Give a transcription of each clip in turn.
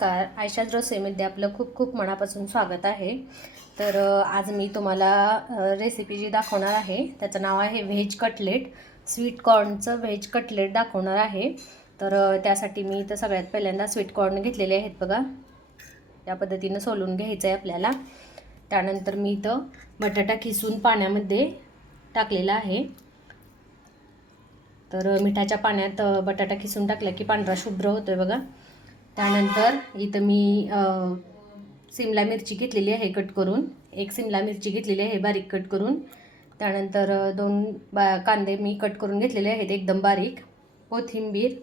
नमस्कार. आयशाज रसोईमध्ये आपलं खूप खूप मनापासून स्वागत आहे. तर आज मी तुम्हाला रेसिपी जी दाखवणार आहे त्याचं नाव आहे व्हेज कटलेट. स्वीट कॉर्नचं व्हेज कटलेट दाखवणार आहे. तर त्यासाठी मी इथं सगळ्यात पहिल्यांदा स्वीट कॉर्न घेतलेले आहेत बघा. या पद्धतीनं सोलून घ्यायचं आहे आपल्याला. त्यानंतर मी इथं बटाटा किसून पाण्यामध्ये टाकलेला आहे. तर मिठाच्या पाण्यात बटाटा किसून टाकला की पांढरा शुभ्र होतोय बघा. त्यानंतर इथं मी सिमला मिरची घेतलेली आहे कट करून. एक सिमला मिरची घेतलेली आहे बारीक कट करून. त्यानंतर दोन कांदे मी कट करून घेतलेले आहेत एकदम बारीक. कोथिंबीर,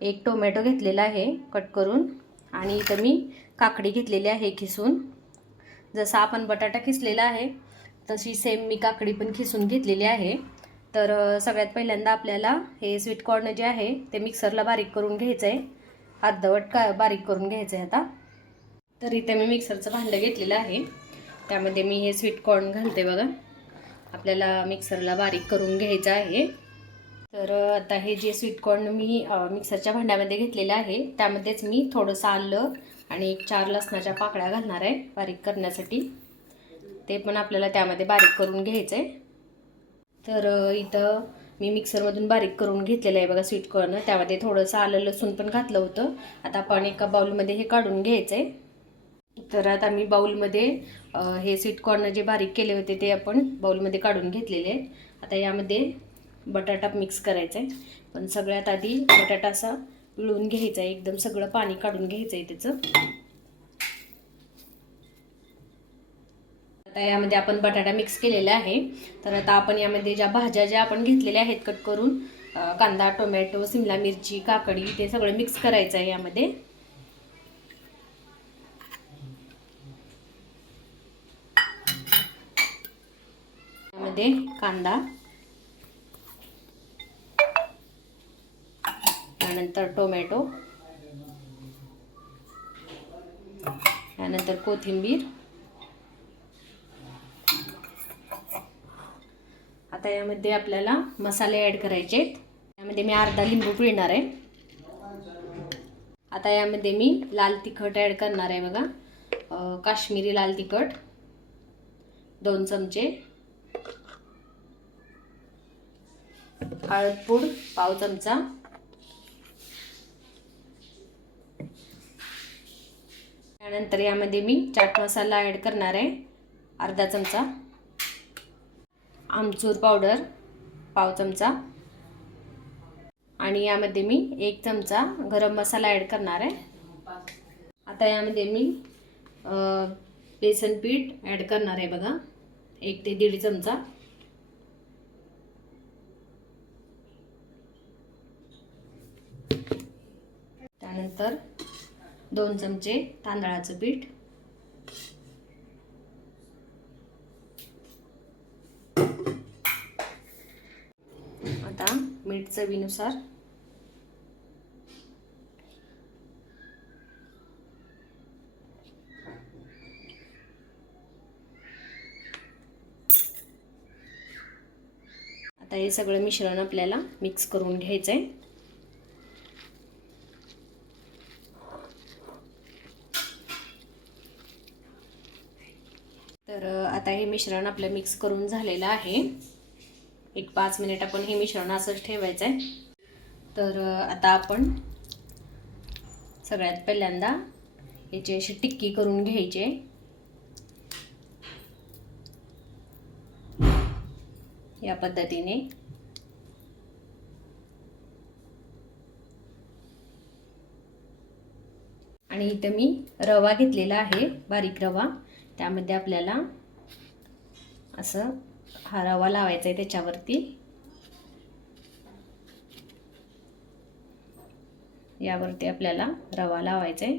एक टोमॅटो घेतलेला आहे कट करून. आणि इथं मी काकडी घेतलेली आहे खिसून. जसा आपण बटाटा खिसलेला आहे तशी सेम मी काकडी पण खिसून घेतलेली आहे. तर सगळ्यात पहिल्यांदा आपल्याला हे स्वीट कॉर्न जे आहे ते मिक्सरला बारीक करून घ्यायचं आहे. अर्धवट बारीक करून घ्यायचं आहे आता. तर इथे मी मिक्सरचं भांडं घेतलेलं आहे. त्यामध्ये मी हे स्वीट कॉर्न घालते बघा. आपल्याला मिक्सरला बारीक करून घ्यायचं आहे. तर आता हे जे स्वीट कॉर्न मी मिक्सरच्या भांड्यामध्ये घेतलेलं आहे त्यामध्येच मी थोडंसं आलं आणि 4 लसणाच्या पाकळ्या घालणार आहे बारीक करण्यासाठी. ते पण आपल्याला त्यामध्ये बारीक करून घ्यायचं आहे. तर इथं मी मिक्सरमधून बारीक करून घेतलेलं आहे बघा स्वीट कॉर्न. त्यामध्ये थोडंसं आलं लसूण पण घातलं होतं. आता आपण एका बाउलमध्ये हे काढून घ्यायचं आहे. तर आता मी बाउलमध्ये हे स्वीट कॉर्न जे बारीक केले होते ते आपण बाउलमध्ये काढून घेतलेले आहे. आता यामध्ये बटाटा मिक्स करायचा आहे. पण सगळ्यात आधी बटाटा असा पिळून घ्यायचा आहे. एकदम सगळं पाणी काढून घ्यायचं आहे त्याचं. आता यामध्ये आपण बटाटा मिक्स केलेला आहे. तर आता आपण यामध्ये ज्या भाज्या ज्या आपण घेतलेल्या आहेत कट करून, कांदा, टोमॅटो, सिमला मिरची, काकडी, ते सगळं मिक्स करायचं आहे यामध्ये. यामध्ये कांदा, त्यानंतर टोमॅटो, त्यानंतर कोथिंबीर. आता यामध्ये आपल्याला मसाले ॲड करायचे आहेत. यामध्ये मी अर्धा लिंबू पिळणार आहे. आता यामध्ये मी लाल तिखट ॲड करणार आहे बघा. काश्मीरी लाल तिखट 2 चमचे, हळद पूड पाव चमचा, त्यानंतर यामध्ये मी चाट मसाला ॲड करणार आहे अर्धा चमचा, आमचूर पावडर पाव चमचा, आणि यामध्ये मी 1 चमचा गरम मसाला ॲड करणार आहे. आता यामध्ये मी बेसन पीठ ॲड करणार आहे बघा. 1 ते 1.5 चमचा. त्यानंतर 2 चमचे तांदळाचं पीठ, आता मीठ चवीनुसार, आता हे सगळं मिश्रण आपल्याला मिक्स करून घ्यायचं आहे. तर आता हे मिश्रण आपलं मिक्स करून झालेलं आहे. 5 मिनिट आपण हे मिश्रण असंच ठेवायचं आहे. तर आता आपण सगळ्यात पहिल्यांदा याची अशी टिक्की करून घ्यायची आहे. या पद्धतीने. आणि इथं मी रवा घेतलेला आहे बारीक रवा. त्यामध्ये आपल्याला असं हा रवा लावायचा आहे त्याच्यावरती. यावरती आपल्याला रवा लावायचा आहे.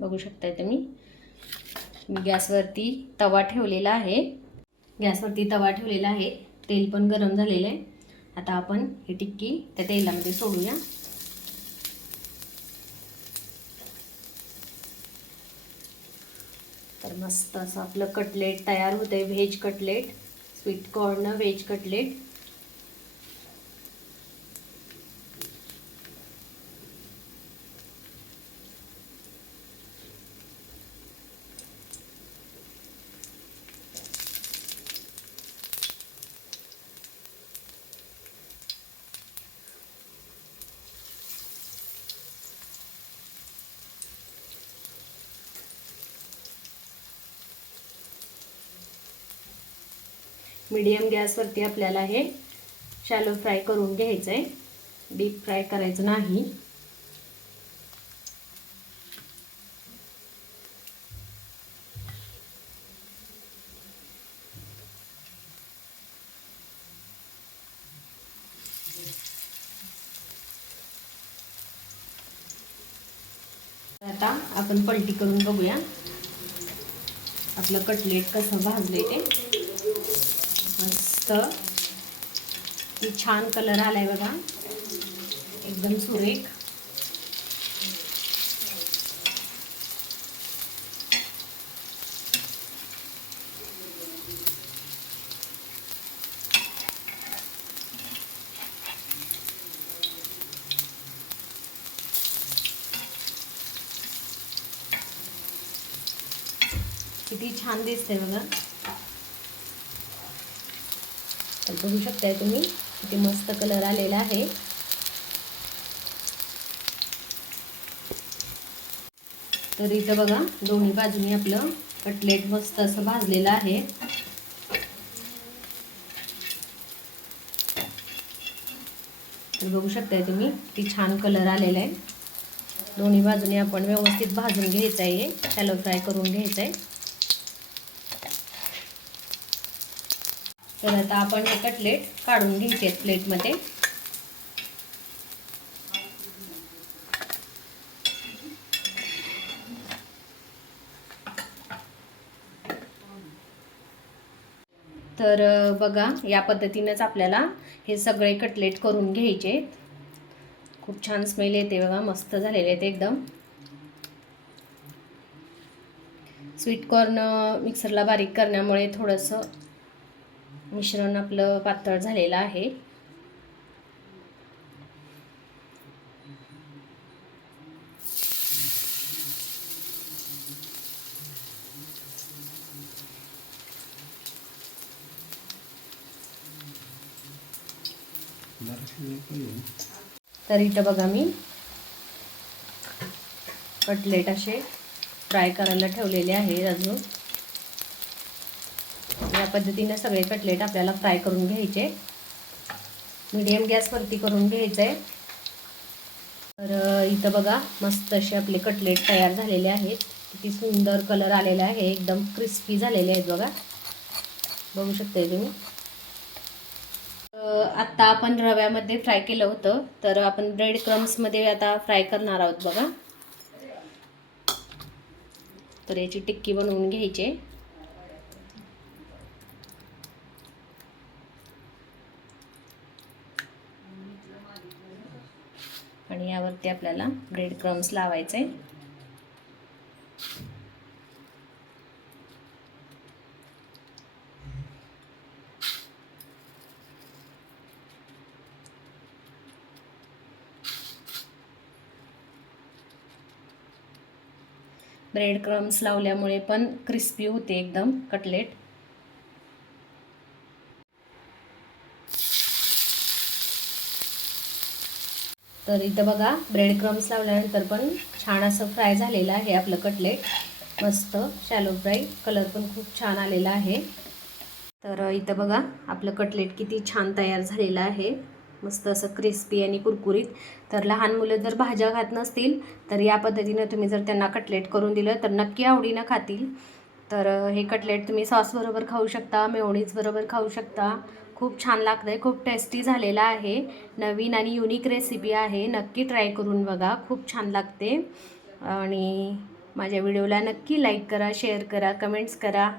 बघू शकताय तुम्ही. मी गॅसवरती तवा ठेवलेला आहे. तेल पण गरम झालेलं आहे. आता आपण ही टिक्की त्या तेलामध्ये सोडूया. तर मस्त असं आपलं कटलेट तयार होते, veg cutlet, sweet corn veg cutlet. Medium गॅसवरती आपल्याला हे शॅलो फ्राय करून घ्यायचं आहे, डीप फ्राय करायचं नाही. आता आपण पलटी करून बघूया आपलं कटलेट कसं भाजले ते. मस्त किती छान कलर आलाय बघा, एकदम सुरेख. किती छान दिसते बघा. तर बघू शकताय तुम्ही किती मस्त कलर आलेला आहे. तर इथं बघा दोन्ही बाजूनी आपलं कटलेट मस्त असं भाजलेलं आहे. तर बघू शकताय तुम्ही किती छान कलर आलेला आहे. दोन्ही बाजूनी आपण व्यवस्थित भाजून घ्यायचं आहे, शॅलो फ्राय करून घ्यायचं आहे. तर आता आपण हे कटलेट काढून घ्यायचे आहेत प्लेटमध्ये. तर बघा या पद्धतीनेच आपल्याला हे सगळे कटलेट करून घ्यायचे. खूप छान स्मेल येते बघा, मस्त झालेले आहेत एकदम. स्वीट कॉर्न मिक्सरला बारीक करण्यामुळे थोडंसं मिश्रण आपलं पातळ झालेलं आहे. तर इथं बघा मी कटलेट असे फ्राय करायला ठेवलेले आहे. अजून या पद्धतीने सगळे कटलेट आपल्याला फ्राय करून घ्यायचे, मीडियम गॅसवरती करून घ्यायचं आहे. तर इथं बघा मस्त असे आपले कटलेट तयार झालेले आहेत. किती सुंदर कलर आलेला आहे, एकदम क्रिस्पी झालेले आहेत बघा, बघू शकताय तुम्ही. आता आपण रव्यामध्ये फ्राय केलं होतं, तर आपण ब्रेड क्रम्समध्ये आता फ्राय करणार आहोत बघा. तर याची टिक्की बनवून घ्यायची. आणि यावरती आपल्याला ब्रेड क्रम्स लावायचे. ब्रेड क्रम्स लावल्यामुळे पण क्रिस्पी होते एकदम कटलेट. तर इथं बघा ब्रेड क्रम्स लावल्यानंतर पण छान असं फ्राय झालेलं आहे आपलं कटलेट, मस्त शॅलो फ्राय. कलर पण खूप छान आलेला आहे. तर इथं बघा आपलं कटलेट किती छान तयार झालेलं आहे, मस्त असं क्रिस्पी आणि कुरकुरीत. तर लहान मुलं जर भाज्या खात नसतील तर या पद्धतीने तुम्ही जर त्यांना कटलेट करून दिलं तर नक्की आवडीनं खातील. तर हे कटलेट तुम्ही सॉसबरोबर खाऊ शकता, मेयोनीजबरोबर खाऊ शकता. खूप छान लागतं आहे, खूप टेस्टी झालेला आहे. नवीन आणि युनिक रेसिपी आहे, नक्की ट्राय करून बघा, खूप छान लागते. आणि माझ्या व्हिडिओला नक्की लाईक करा, शेअर करा, कमेंट्स करा.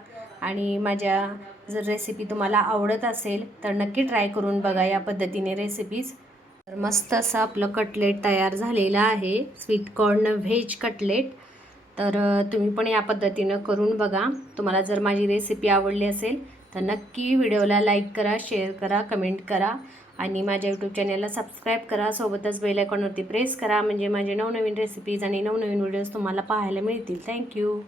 आणि माझ्या जर रेसिपी तुम्हाला आवडत असेल तर नक्की ट्राय करून बघा या पद्धतीने रेसिपीज. तर मस्त असं आपलं कटलेट तयार झालेलं आहे, स्वीट कॉर्न व्हेज कटलेट. तर तुम्ही पण या पद्धतीनं करून बघा. तुम्हाला जर माझी रेसिपी आवडली असेल तर नक्की व्हिडिओला लाईक करा, शेअर करा, कमेंट करा आणि माझ्या यूट्यूब चॅनलला सबस्क्राईब करा. सोबतच बेल आयकॉनवरती प्रेस करा म्हणजे माझे नवनवीन रेसिपीज आणि नवनवीन व्हिडिओज तुम्हाला पाहायला मिळतील. थँक्यू.